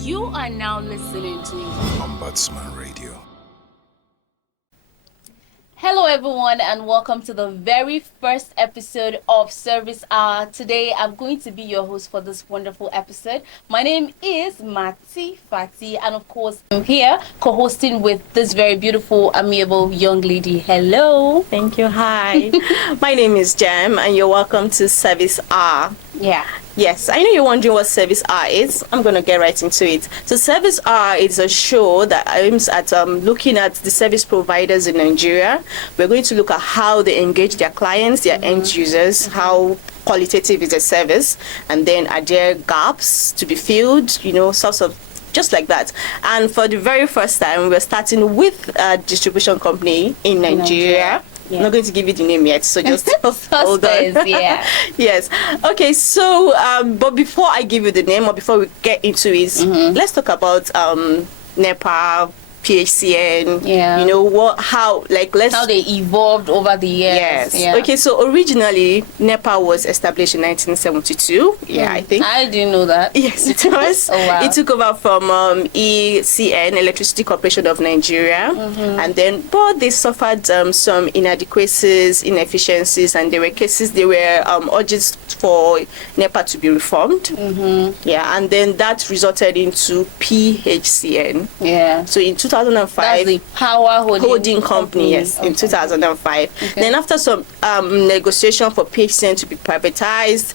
You are now listening to Ombudsman Radio. Hello everyone and welcome to the very first episode of Service Hour. Today I'm going to be your host for this wonderful episode. My name is Mati Fati and of course I'm here co-hosting with this very beautiful, amiable young lady. Hello. Thank you. Hi. My name is Jem and you're welcome to Service Hour. Yeah. Yes, I know you're wondering what Service Hour is. I'm going to get right into it. So Service Hour is a show that aims at looking at the service providers in Nigeria. We're going to look at how they engage their clients, their end users, how qualitative is the service, and then are there gaps to be filled, sorts of just like that. And for the very first time, we're starting with a distribution company in Nigeria. Yeah. I'm not going to give you the name yet, so just hold on. Yeah. Yes. Okay, so, but before I give you the name or before we get into it, let's talk about NEPA, PHCN, how they evolved over the years. Yes. Yeah. Okay, so originally NEPA was established in 1972. Yeah, I think. I didn't know that. Yes, it was. Oh, wow. It took over from ECN, Electricity Corporation of Nigeria, and then, but they suffered some inadequacies, inefficiencies, and there were cases, urges for NEPA to be reformed. Yeah, and then that resulted into PHCN. Yeah. So in 2005, that's the Power Holding Company, yes, in 2005. Okay. Then after some negotiation for PHCN to be privatized,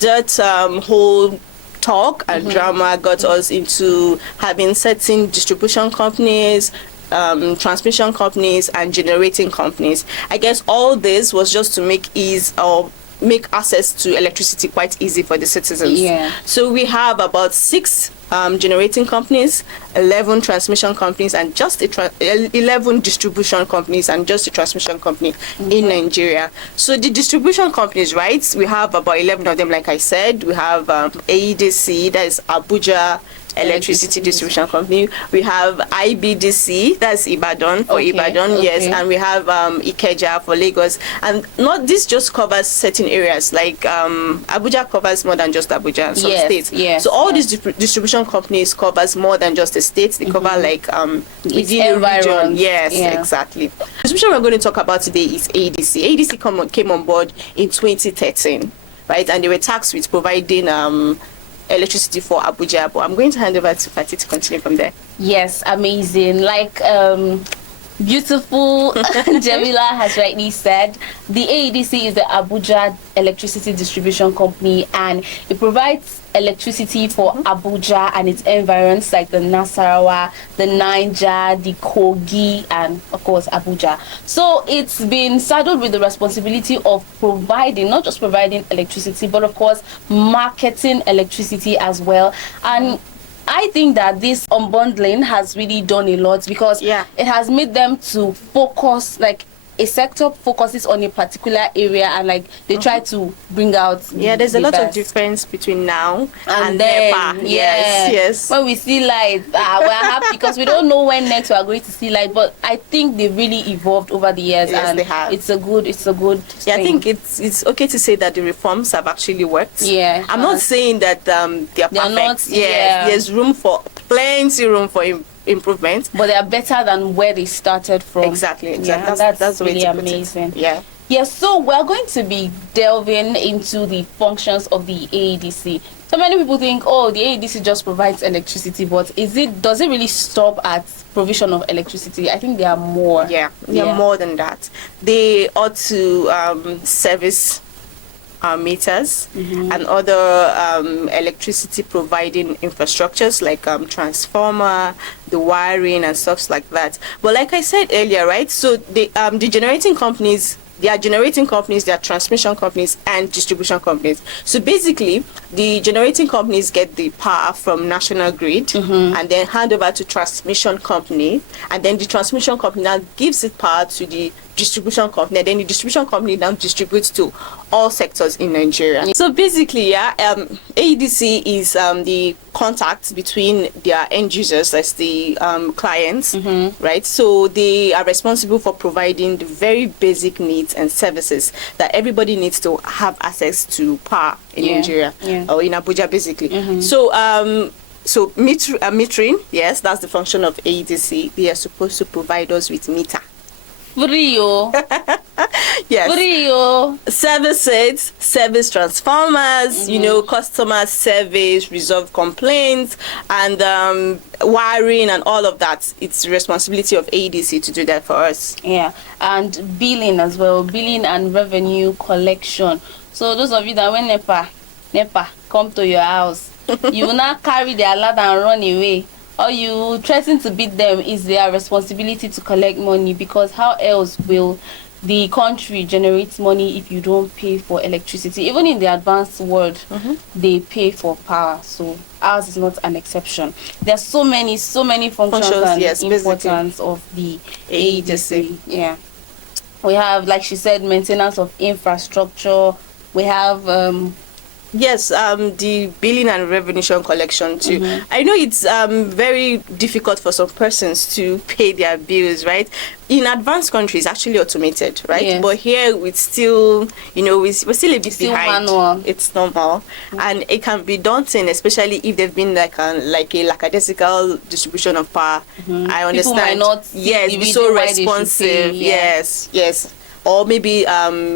that whole talk and drama got us into having certain distribution companies, transmission companies, and generating companies. I guess all this was just to make access to electricity quite easy for the citizens. Yeah. So we have about 6 generating companies, 11 transmission companies, and just 11 distribution companies, and just a transmission company in Nigeria. So the distribution companies, right? We have about 11 of them, like I said. We have AEDC, that is Abuja Electricity Distribution Company. We have IBDC, that's Ibadan for Ibadan, yes, and we have Ikeja for Lagos. And not this just covers certain areas, like Abuja covers more than just Abuja and some states. Yes, so all these distribution companies covers more than just the states. They cover like within the region. Yes, exactly. The distribution we're going to talk about today is ADC. ADC came on board in 2013, right? And they were tasked with providing electricity for Abuja, but I'm going to hand over to Fatih to continue from there. Yes, amazing. Like beautiful Jamila has rightly said, the AEDC is the Abuja Electricity Distribution Company, and it provides electricity for Abuja and its environs, like the Nasarawa, the Niger, the Kogi, and of course Abuja. So it's been saddled with the responsibility of providing, not just providing electricity, but of course marketing electricity as well. And I think that this unbundling has really done a lot, because it has made them to focus, like a sector focuses on a particular area, and like they try to bring out there's a lot of difference between now and then NEPA. Yes. When we see light, we're happy because we don't know when next we are going to see light, but I think they really evolved over the years. Yes, and they have. It's a good thing. I think it's okay to say that the reforms have actually worked. I'm not saying that they're perfect. Not, there's plenty room for improvement, but they are better than where they started from. Exactly. Yeah, that's the way really to put amazing. It. Yes, so we're going to be delving into the functions of the AEDC. So many people think, the AEDC just provides electricity, but does it really stop at provision of electricity? I think there are more. They are more than that. They ought to service meters and other electricity providing infrastructures like transformer, the wiring and stuff like that. But like I said earlier, right, so the generating companies, there are generating companies, there are transmission companies, and distribution companies. So basically, the generating companies get the power from national grid and then hand over to transmission company, and then the transmission company now gives it power to the distribution company, and then the distribution company now distributes to all sectors in Nigeria. So basically, AEDC is the contact between their end users, as the clients, right? So they are responsible for providing the very basic needs and services that everybody needs to have access to power in Nigeria or in Abuja, basically. So So metering, yes, that's the function of ADC. They are supposed to provide us with meter. Free, oh. Yes. Free, oh. Services, service transformers, customer service, resolve complaints, and wiring and all of that. It's the responsibility of ADC to do that for us. Yeah, and billing as well, billing and revenue collection. So those of you that when NEPA come to your house, you will not carry their ladder and run away, or you threaten to beat them. Is their responsibility to collect money, because how else will the country generate money if you don't pay for electricity? Even in the advanced world, they pay for power, so ours is not an exception. There's so many functions and yes, importance of the ADC. Yeah, we have, like she said, maintenance of infrastructure. We have Yes, the billing and revenue collection too. I know it's very difficult for some persons to pay their bills, right? In advanced countries, actually automated, right? Yes. But here it's still, we're still a bit behind. Manual. It's normal, and it can be daunting, especially if they've been like a lackadaisical distribution of power. I understand. People might not be so responsive. Yes. Or maybe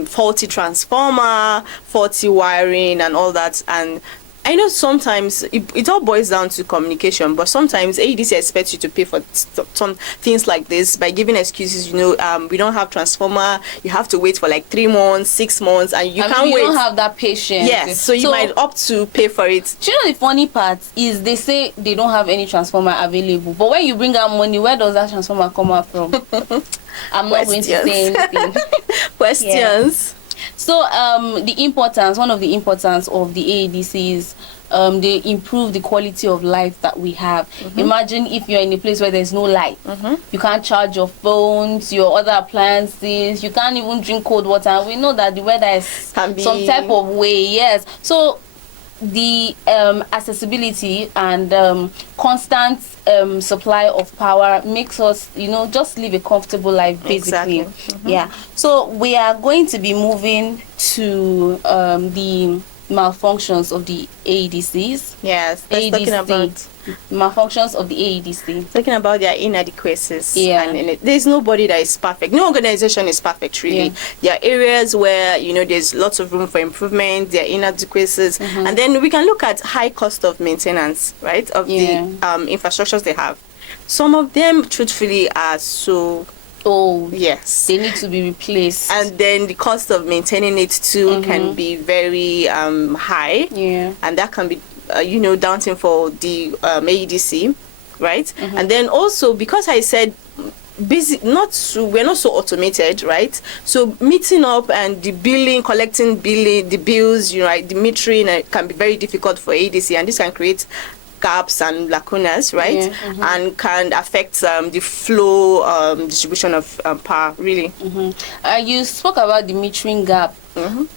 faulty transformer, faulty wiring, and all that. And I know sometimes it all boils down to communication, but sometimes ADC expects you to pay for some things like this by giving excuses. We don't have transformer. You have to wait for like 3 months, 6 months, and you can't wait. You don't have that patience. Yes, so you might opt to pay for it. Do you know the funny part is they say they don't have any transformer available, but when you bring out money, where does that transformer come out from? I'm not going to say anything. Questions. Yeah. So one of the importance of the ADCs, they improve the quality of life that we have. Imagine if you're in a place where there's no light. You can't charge your phones, your other appliances, you can't even drink cold water. We know that the weather is some type of way. Yes, so the accessibility and constant supply of power makes us just live a comfortable life, basically. Exactly. Yeah, so we are going to be moving to the malfunctions of the ADCs. Yes, that's talking about malfunctions of the ADC. Talking about their inadequacies. Yeah. And there's nobody that is perfect. No organization is perfect, really. Yeah. There are areas where, there's lots of room for improvement, there are inadequacies. And then we can look at high cost of maintenance, right, of the infrastructures they have. Some of them, truthfully, are so old. Yes. They need to be replaced. And then the cost of maintaining it too can be very high. Yeah. And that can be daunting for the ADC, right? And then also, because I said we're not so automated, right? So meeting up and the billing, collecting the bills, the metering can be very difficult for ADC, and this can create gaps and lacunas, right? And can affect the flow distribution of power, really. You spoke about the metering gap.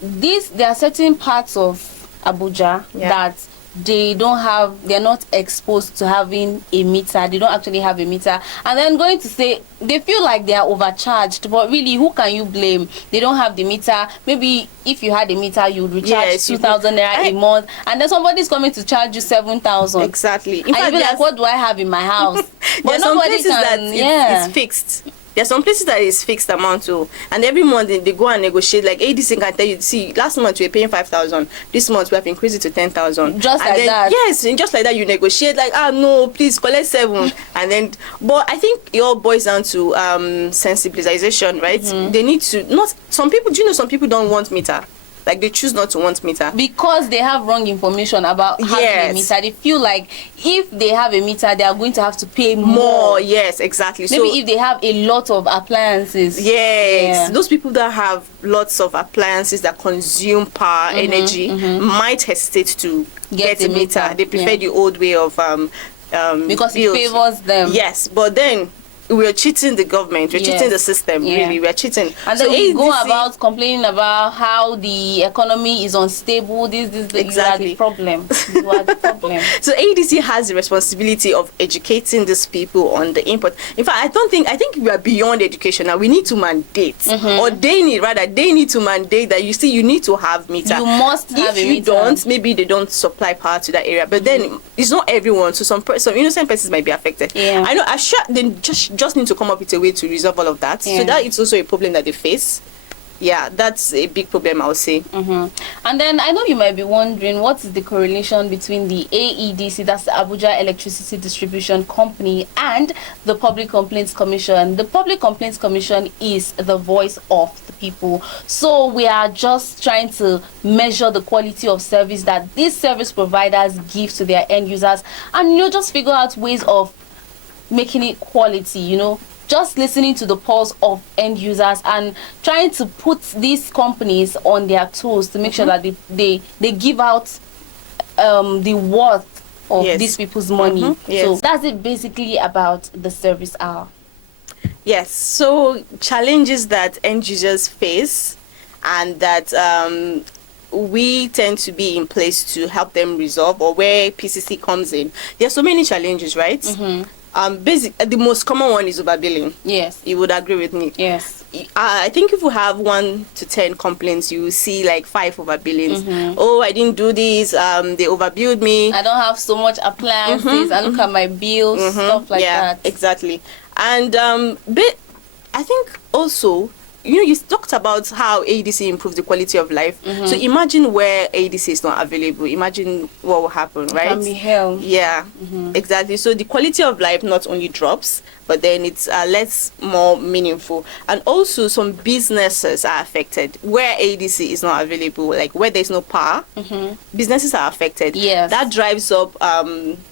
There are certain parts of Abuja that they're not exposed to having a meter. They don't actually have a meter, and then going to say they feel like they are overcharged, but really, who can you blame? They don't have the meter. Maybe if you had a meter, you would recharge 2,000 naira a month, and then somebody's coming to charge you 7,000. Exactly. And you'll be like, what do I have in my house? But nobody can. It's fixed. There's some places that is fixed amount too, and every month they go and negotiate. Like ADC can tell you, see, last month we were paying 5,000. This month we have increased it to 10,000. Just like that. Yes, and just like that you negotiate. Like, no, please collect 7, and then. But I think it all boils down to sensibilization, right? They need to not. Some people, some people don't want meter. Like, they choose not to want meter because they have wrong information about having a meter. They feel like if they have a meter, they are going to have to pay more. Yes, exactly. Maybe if they have a lot of appliances. Yes, those people that have lots of appliances that consume power, energy, might hesitate to get a meter. They prefer the old way of because bills. it favors them. Yes, but then we're cheating the government, we're cheating Yes. the system, Yeah. really, we're cheating. And So then we go ADC about complaining about how the economy is unstable. Exactly. You are the problem. You are the problem. So ADC has the responsibility of educating these people on the import. In fact, I think we are beyond education now. We need to mandate, or they need to mandate that you need to have meter. You must have if a you meter. don't, maybe they don't supply power to that area. But then it's not everyone. So some innocent persons might be affected. Yeah. I know. I'm sure they just need to come up with a way to resolve all of that. Yeah. So that is also a problem that they face. Yeah, that's a big problem, I would say. And then I know you might be wondering, what is the correlation between the AEDC, that's the Abuja Electricity Distribution Company, and the Public Complaints Commission? The Public Complaints Commission is the voice of the people. So we are just trying to measure the quality of service that these service providers give to their end users, and just figure out ways of making it quality, just listening to the pulse of end users and trying to put these companies on their toes to make sure that they give out the worth of Yes. these people's money. Yes. So that's it basically about the service hour. Yes, so challenges that end users face and that we tend to be in place to help them resolve, or where PCC comes in. There are so many challenges, right? The most common one is overbilling. Yes. You would agree with me? Yes. I think if you have 1 to 10 complaints, you will see like 5 overbillings. Oh, I didn't do this. They overbilled me. I don't have so much appliances. I look at my bills, stuff like that. Exactly. And but I think also, you talked about how ADC improves the quality of life. So imagine where ADC is not available. Imagine what will happen, right? Can be hell. Yeah, exactly. So the quality of life not only drops, but then it's less more meaningful. And also some businesses are affected where ADC is not available, like where there's no power. Businesses are affected. Yes. That drives up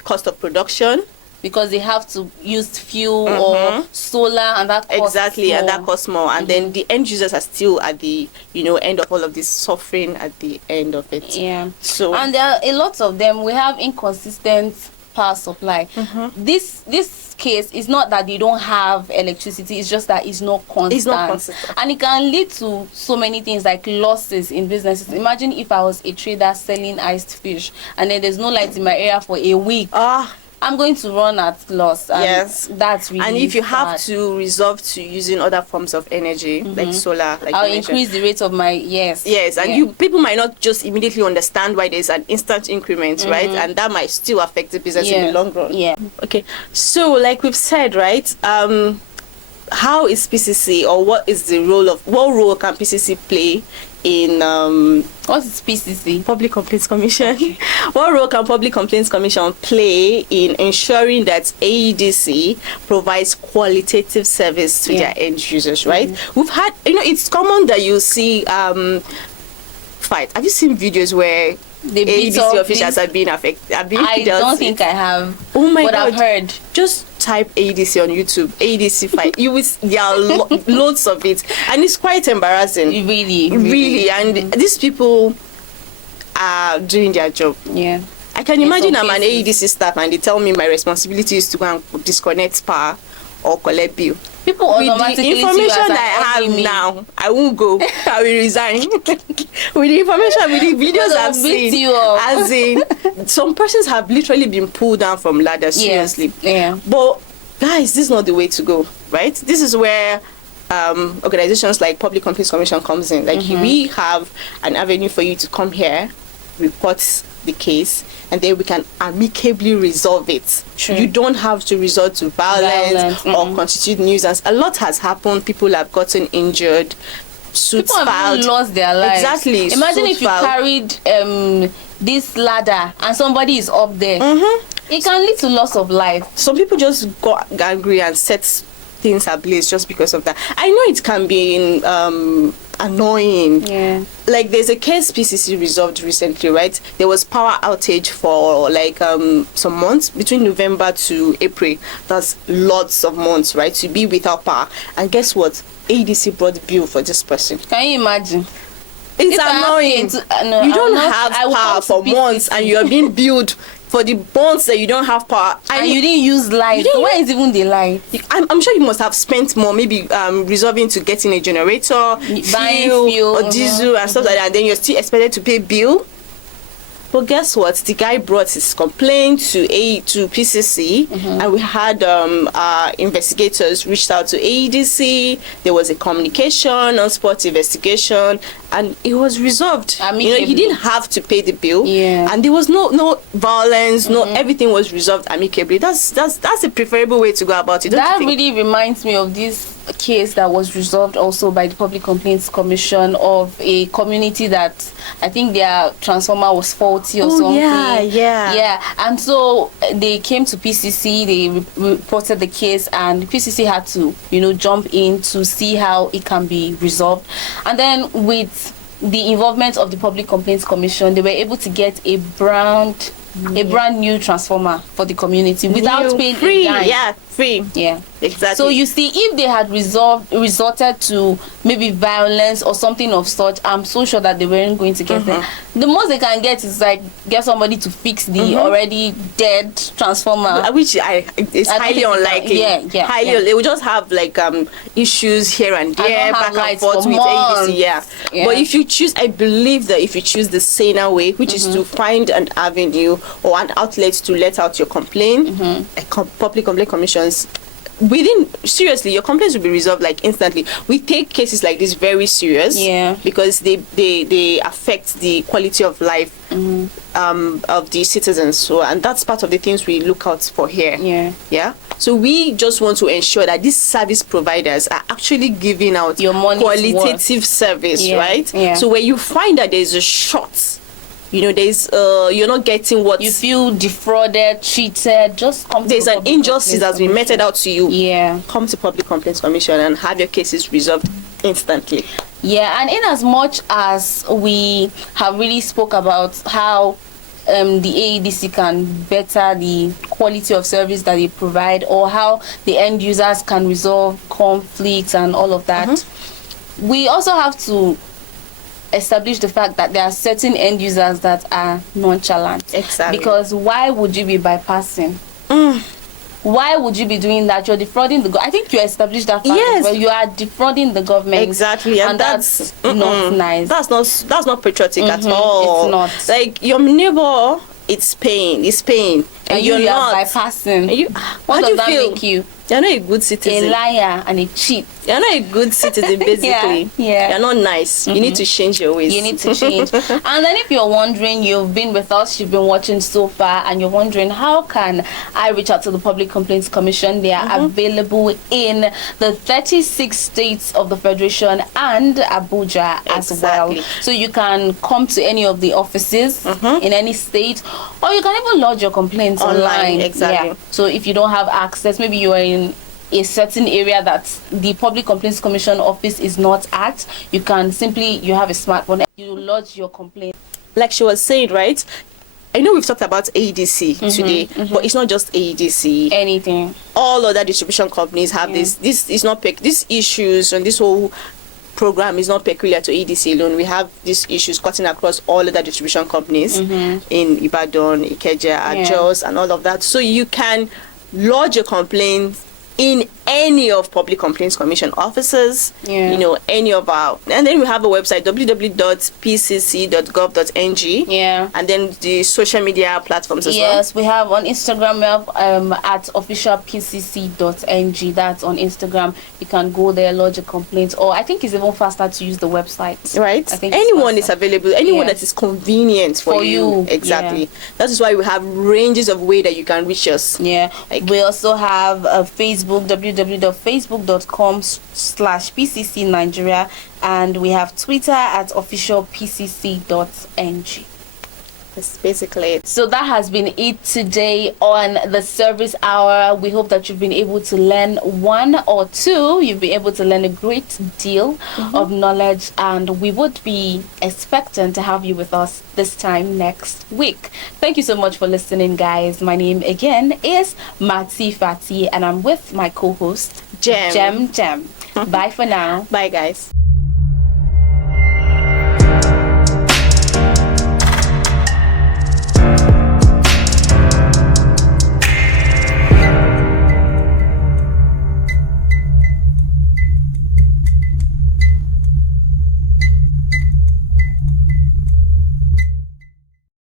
cost of production. Because they have to use fuel or solar, and that costs Exactly, more. and that costs more. And then the end users are still at the end of all of this, suffering at the end of it. Yeah. So And there are a lot of them. We have inconsistent power supply. This case is not that they don't have electricity, it's just that it's not constant. And it can lead to so many things like losses in businesses. Imagine if I was a trader selling iced fish and then there's no light in my area for a week. I'm going to run at loss. And yes, that's really and if you have bad. to resort to using other forms of energy like solar, like I'll increase the rate of my yes, and people might not just immediately understand why there's an instant increment, right? And that might still affect the business in the long run. Okay, so like we've said, right, how is PCC, or what role can PCC play in what is PCC? Public Complaints Commission. What role can Public Complaints Commission play in ensuring that AEDC provides qualitative service to their end users, right? We've had, it's common that you see fight. Have you seen videos where the AEDC officials are being affected? I don't think I have. Oh my God. God. I've heard. Just type AEDC on YouTube, AEDC fight. You will, there are loads of it, and it's quite embarrassing. Really. And these people are doing their job. Yeah. I can imagine I'm an AEDC staff and they tell me my responsibility is to go and disconnect power or collect bill. People automatically with the information that I have now, I won't go. I will resign. With the information, with the videos I've seen, as in, some persons have literally been pulled down from ladders, seriously. Yeah. But guys, this is not the way to go, right? This is where organizations like Public Complaints Commission comes in. Like we have an avenue for you to come here, report the case, and then we can amicably resolve it. True. You don't have to resort to violence or constitute nuisance. A lot has happened. People have gotten injured. Suits People have even lost their lives. Exactly. Imagine if you carried this ladder and somebody is up there. It can lead to loss of life. Some people just got angry and set things ablaze just because of that. I know it can be annoying. Yeah. Like there's a case PCC resolved recently, right? There was power outage for like some months between November to April. That's lots of months, right? To be without power. And guess what? ADC brought the bill for this person. Can you imagine? It's annoying. You don't have power for months and you're being billed for the months that you don't have power, and you didn't use light. Where is even the light? I'm sure you must have spent more, maybe resolving to getting a generator, buying fuel or diesel and stuff like that. And then you're still expected to pay bill. But guess what? The guy brought his complaint to PCC, and we had investigators reached out to AEDC. There was a communication on spot investigation, and it was resolved. He didn't have to pay the bill, and there was no violence. No, everything was resolved amicably. That's a preferable way to go about it. That really reminds me of this case that was resolved also by the Public Complaints Commission of a community that I think their transformer was faulty or something. Yeah. And so they came to PCC, they reported the case, and PCC had to, jump in to see how it can be resolved. And then with the involvement of the Public Complaints Commission, they were able to get a brand new transformer for the community without paying free. a dime. Yeah, free. Yeah, exactly. So you see, if they had resorted to maybe violence or something of such, I'm so sure that they weren't going to get it. The most they can get is like get somebody to fix the already dead transformer, which is highly unlikely. Highly. They will just have like issues here and there, back and forth with AEDC. Yeah. But if you choose, I believe that if you choose the saner way, which is to find an avenue or an outlet to let out your complaint, Public Complaint Commissions, seriously, your complaints will be resolved like instantly. We take cases like this very serious, because they affect the quality of life of the citizens. So, and that's part of the things we look out for here. So we just want to ensure that these service providers are actually giving out your qualitative service, right? So when you find that there's a short, there's you're not getting what you feel, defrauded, cheated, just come to there's an injustice that's been meted out to you. Come to Public Complaints Commission and have your cases resolved instantly. And in as much as we have really spoke about how the AEDC can better the quality of service that they provide, or how the end users can resolve conflicts and all of that, we also have to establish the fact that there are certain end users that are nonchalant. Exactly. Because why would you be bypassing? Why would you be doing that? You're defrauding the government. I think you established that fact. Well, you are defrauding the government. Exactly, and that's not nice. That's not patriotic at all. It's not. Like your neighbor, it's pain, and you're not bypassing. What does that make you? You're not a good citizen. A liar and a cheat. You're not a good citizen, basically. You're not nice. You need to change your ways. You need to change. And then if you're wondering, you've been with us, you've been watching so far, and you're wondering, how can I reach out to the Public Complaints Commission? They are available in the 36 states of the Federation and Abuja as well. So you can come to any of the offices in any state, or you can even lodge your complaints online. Exactly. So if you don't have access, maybe you are in a certain area that the Public Complaints Commission office is not at, you can you have a smartphone, you lodge your complaint. Like she was saying, right? I know we've talked about AEDC today, but it's not just AEDC. Anything. All other distribution companies have this. This is not these issues, and this whole program is not peculiar to AEDC alone. We have these issues cutting across all other distribution companies in Ibadan, Ikeja, Jos, and all of that. So you can lodge your complaint in any of Public Complaints Commission offices, any of our, and then we have a website, www.pcc.gov.ng, and then the social media platforms as well. Yes, we have on Instagram at officialpcc.ng. That's on Instagram. You can go there, lodge a complaint, or I think it's even faster to use the website. Right. I think anyone is available, anyone that is convenient for you. Exactly. That is why we have ranges of ways that you can reach us. We also have a Facebook, www.facebook.com/PCC Nigeria, and we have Twitter at officialpcc.ng. That's basically it. So that has been it today on the Service Hour. We hope that you've been able to learn one or two. You've been able to learn a great deal of knowledge, and we would be expecting to have you with us this time next week. Thank you so much for listening, guys. My name again is Mati Fati, and I'm with my co-host Jem. Bye for now. Bye, guys.